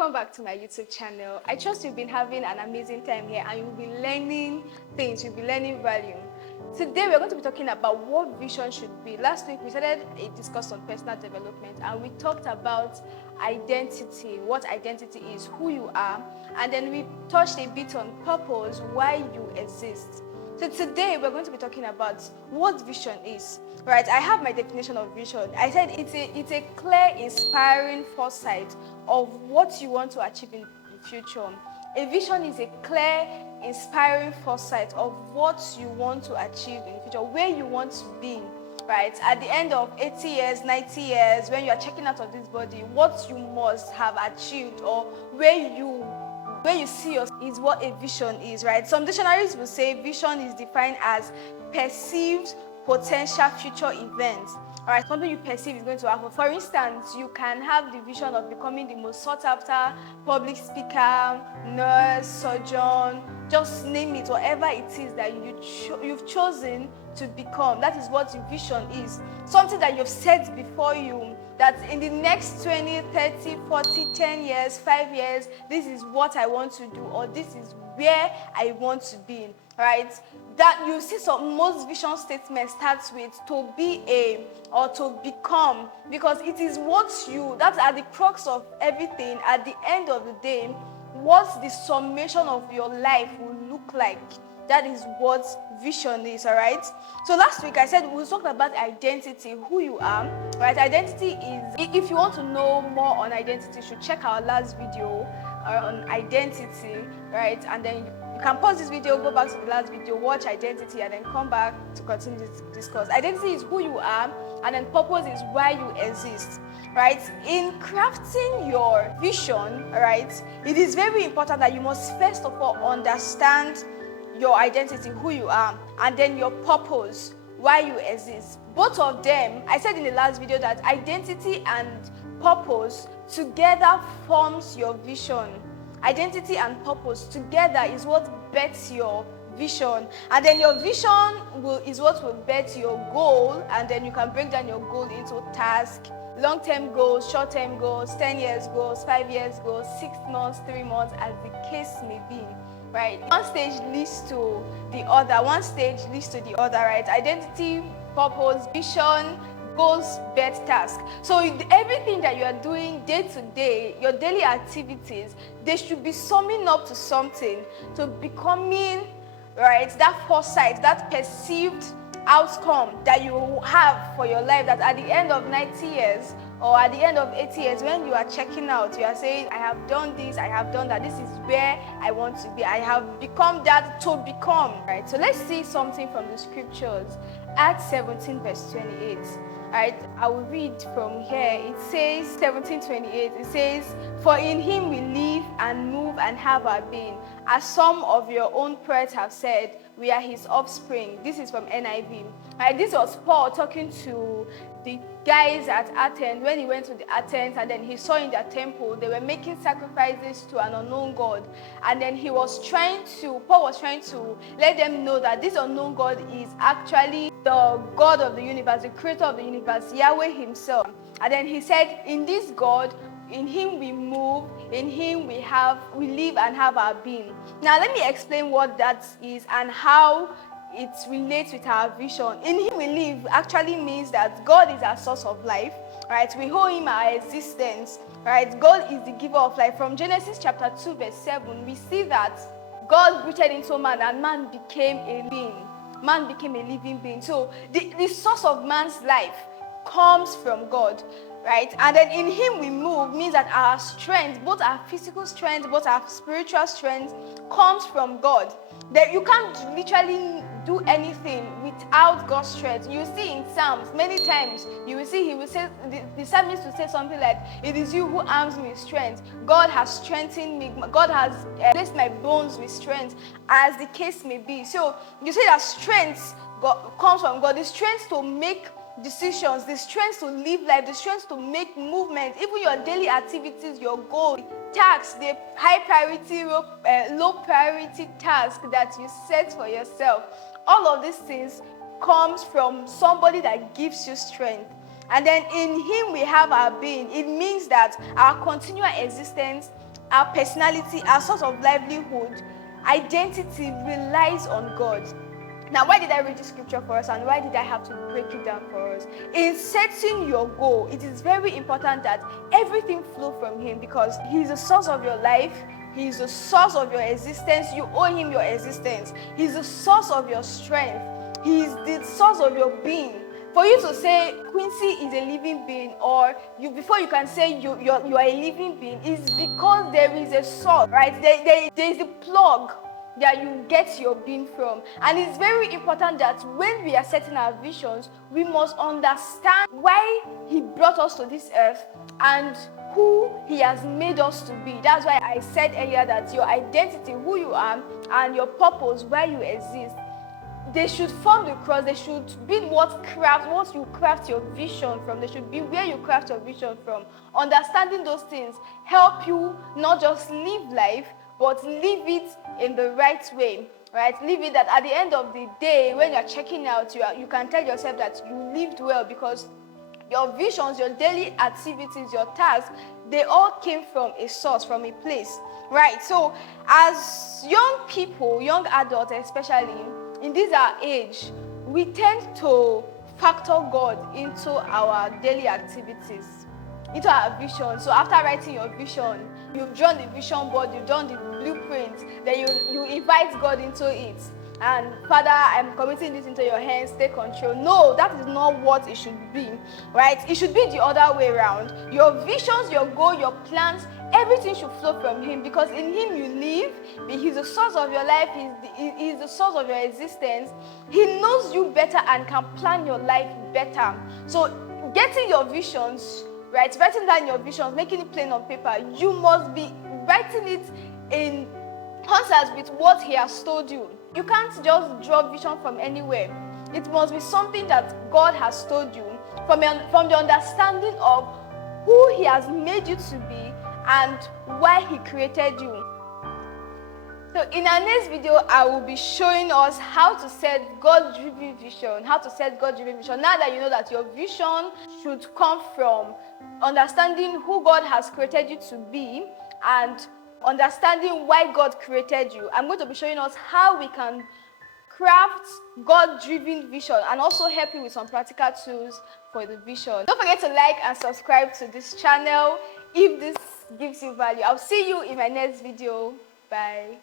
welcome back to my YouTube channel. I trust you've been having an amazing time here and you'll be learning things, you'll be learning value. Today we're going to be talking about what vision should be. Last week we started a discussion on personal development and we talked about identity, what identity is, who you are, and then we touched a bit on purpose, why you exist. So today we're going to be talking about what vision is. Right, I have my definition of vision. I said it's a clear, inspiring foresight of what you want to achieve in the future. A vision is a clear, inspiring foresight of what you want to achieve in the future, where you want to be. Right, at the end of 80 years, 90 years, when you are checking out of this body, what you must have achieved or where you see yourself is what a vision is, right? Some dictionaries will say vision is defined as perceived potential future events. All right, something you perceive is going to happen. For instance, you can have the vision of becoming the most sought after public speaker, nurse, surgeon, just name it, whatever it is that you've chosen to become. That is what your vision is. Something that you've set before you, that in the next 20, 30, 40, 10 years, 5 years, this is what I want to do, or this is where I want to be, right? That you see most vision statements starts with to be a or to become, because it is what that's at the crux of everything. At the end of the day, what the summation of your life will look like. That is what vision is, all right? So last week I said we talked about identity, who you are, right? Identity is, if you want to know more on identity, you should check our last video on identity, right? And then you can pause this video, go back to the last video, watch identity, and then come back to continue this discourse. Identity is who you are, and then purpose is why you exist, right? In crafting your vision, right, it is very important that you must first of all understand your identity, who you are, and then your purpose, why you exist. Both of them, I said in the last video that identity and purpose together forms your vision. Identity and purpose together is what bets your vision, and then your vision is what will bet your goal, and then you can break down your goal into tasks, long-term goals, short-term goals, 10 years goals, 5 years goals, 6 months, 3 months, as the case may be. Right, one stage leads to the other, right? Identity, purpose, vision, goals, bet, task. So everything that you are doing day to day, your daily activities, they should be summing up to something, to becoming, right, that foresight, that perceived outcome that you have for your life, that at the end of 90 years or at the end of 80 years, when you are checking out, you are saying, I have done this, I have done that, this is where I want to be, I have become that to become, right? So let's see something from the scriptures. Acts 17 verse 28. Right, I will read from here. It says 17:28. It says, "For in him we live and move and have our being. As some of your own poets have said, we are his offspring." This is from NIV. Right, this was Paul talking to the guys at Athens when he went to the Athens, and then he saw in their temple they were making sacrifices to an unknown god, and then Paul was trying to let them know that this unknown god is actually the God of the universe, the creator of the universe, Yahweh himself. And then he said, in this God, in him we move, in him we live and have our being. Now let me explain what that is and how it relates with our vision. In him we live actually means that God is our source of life, right? We owe him our existence, right? God is the giver of life. From Genesis chapter 2 verse 7, we see that God breathed into man and man became a being. Man became a living being. So the source of man's life comes from God, right? And then in him we move means that our strength, both our physical strength, both our spiritual strength, comes from God. That you can't literally do anything without God's strength. You see in Psalms many times, you will see he will say, the psalmist will say something like, "It is you who arms me with strength. God has strengthened me. God has placed my bones with strength," as the case may be. So you see that strength comes from God. The strength to make decisions, the strength to live life, the strength to make movement, even your daily activities, your goal, tasks, the high priority, low priority task that you set for yourself. All of these things comes from somebody that gives you strength. And then in him we have our being. It means that our continual existence, our personality, our source of livelihood, identity relies on God. Now, why did I read this scripture for us, and why did I have to break it down for us? In setting your goal, it is very important that everything flow from Him, because He is the source of your life. He is the source of your existence. You owe Him your existence. He is the source of your strength. He is the source of your being. For you to say Quincy is a living being, or before you can say you are a living being, is because there is a source, right? There is a plug that you get your being from. And it's very important that when we are setting our visions, we must understand why He brought us to this earth and who He has made us to be. That's why I said earlier that your identity, who you are, and your purpose, where you exist, they should form the cross. They should be what you craft your vision from. They should be where you craft your vision from. Understanding those things help you not just live life, but live it in the right way, right? Live it that at the end of the day, when you're checking out, you can tell yourself that you lived well, because your visions, your daily activities, your tasks, they all came from a source, from a place, right? So as young people, young adults especially, in this our age, we tend to factor God into our daily activities, into our vision. So after writing your vision, you've drawn the vision board, you've done the blueprint, then you invite God into it. And Father, I'm committing this into your hands, take control. No, that is not what it should be, right? It should be the other way around. Your visions, your goal, your plans, everything should flow from Him, because in Him you live. He's the source of your life. He's the source of your existence. He knows you better and can plan your life better. So getting your visions, right, writing down your visions, making it plain on paper, you must be writing it in concert with what He has told you. You can't just draw vision from anywhere. It must be something that God has told you from the understanding of who He has made you to be and why He created you. So in our next video, I will be showing us how to set God-driven vision. How to set God-driven vision. Now that you know that your vision should come from understanding who God has created you to be and understanding why God created you, I'm going to be showing us how we can craft God-driven vision and also help you with some practical tools for the vision. Don't forget to like and subscribe to this channel if this gives you value. I'll see you in my next video. Bye.